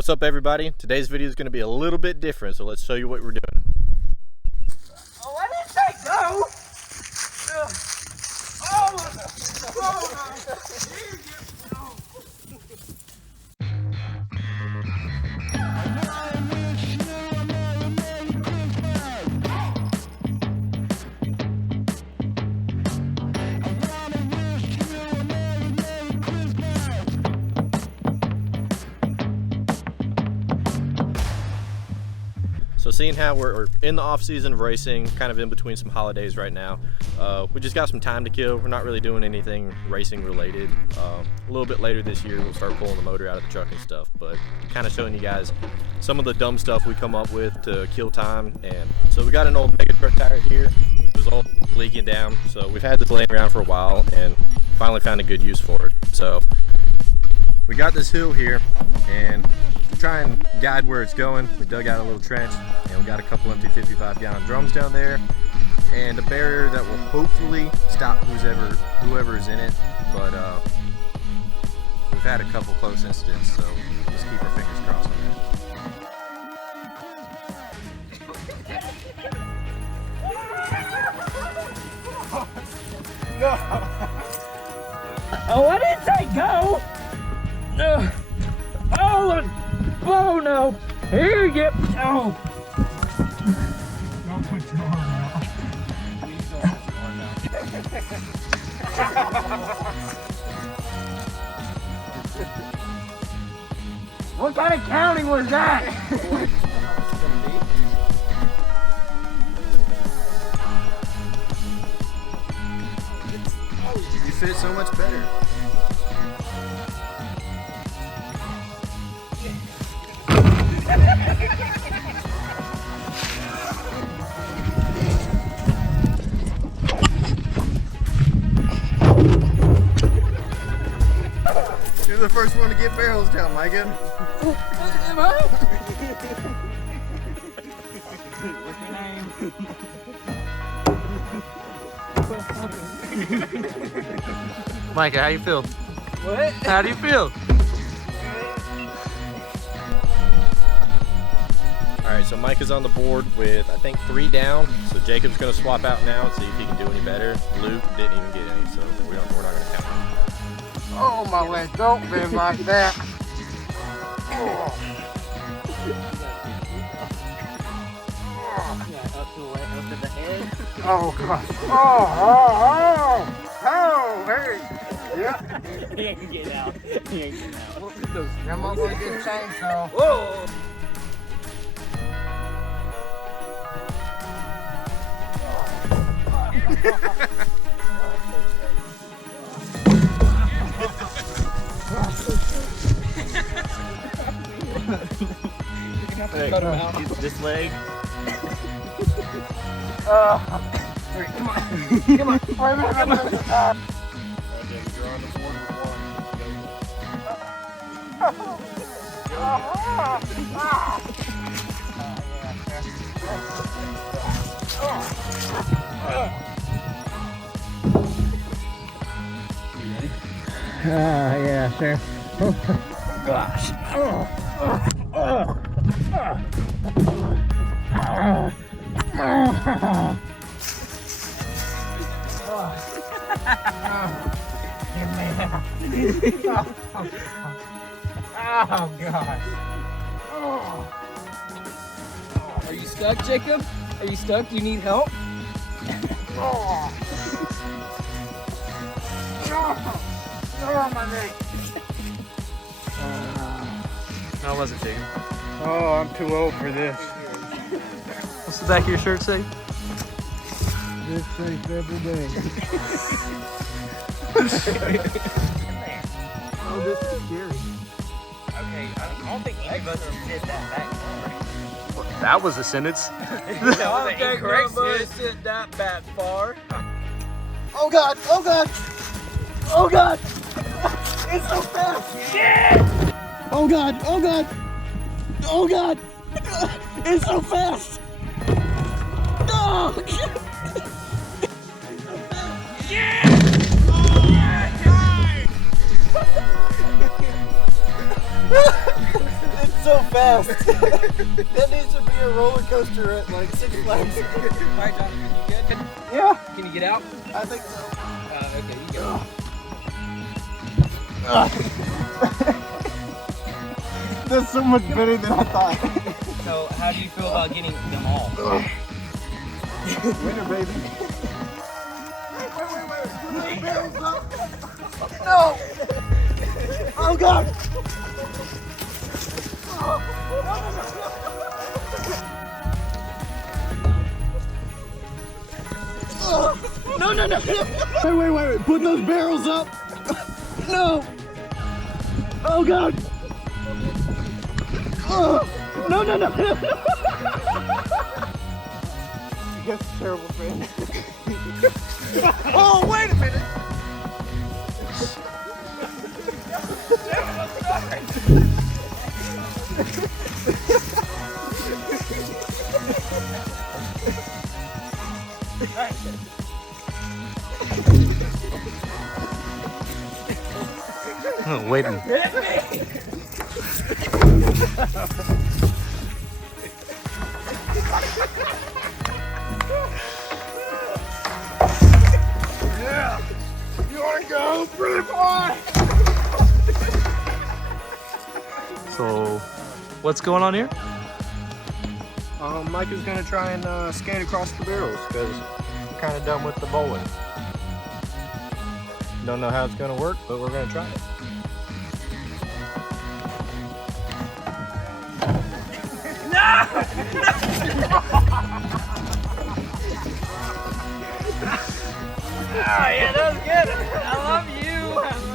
What's up, everybody? Today's video is going to be a little bit different, so let's show you what we're doing. Oh, I didn't say go! So seeing how we're in the off season of racing, kind of in between some holidays right now, we just got some time to kill. We're not really doing anything racing related. A little bit later this year, we'll start pulling the motor out of the truck and stuff, but kind of showing you guys some of the dumb stuff we come up with to kill time. And so we got an old mega truck tire here. It was all leaking down, so we've had this laying around for a while and finally found a good use for it. So we got this hill here, and to try and guide where it's going, we dug out a little trench, and we got a couple empty 55-gallon drums down there, and a barrier that will hopefully stop whoever is in it. But we've had a couple close incidents, so let's keep our fingers crossed on that. No! Oh, I didn't say go! No! Oh no! Here you go! Oh! Don't put your arm out. What kind of counting was that? You fit so much better. You're the first one to get barrels down, Micah. Am I? What's your name? Micah, how you feel? What? How do you feel? Alright, so Micah's on the board with, I think, 3 down. So Jacob's going to swap out now and see if he can do any better. Luke didn't even get any, so we're not going to count him. Oh, my leg, don't bend like that. Oh. Oh, God. Oh, hey. Yeah. He ain't getting out. He ain't getting out. I'm not going to get a chainsaw. Whoa! Hey, this leg. Come on. Come on. You're on the board with 1. Yeah, sure. Oh, gosh. Oh, God. Are you stuck, Jacob? Are you stuck? Do you need help? Oh, my neck. How was it, Jacob? Oh, I'm too old for this. What's the back of your shirt say? This safe every day. Oh, this is scary. Okay, I don't think any of us have fit that back far. That was a sentence. I don't think none of us sit that back far. Oh, God. Oh, God. Oh, God. It's so fast. Shit! Oh, God. Oh, God. Oh, God. It's so fast. No. It's so so fast. That needs to be a roller coaster at like Six Flags. Alright, John, you good? Yeah, Can you get out? I think so. Okay, you go. That's so much better than I thought. So, how do you feel about getting them all? Winner, baby. No! Oh God! No, no, no! Wait. Put those barrels up! No! Oh God! No! That's a terrible friend. Oh, wait a minute! Oh, waiting. You wanna go, pretty boy? So, what's going on here? Mike is gonna try and skate across the barrels because we're kind of done with the bowling. Don't know how it's gonna work, but we're gonna try it. Oh, yeah, that was good. I love you.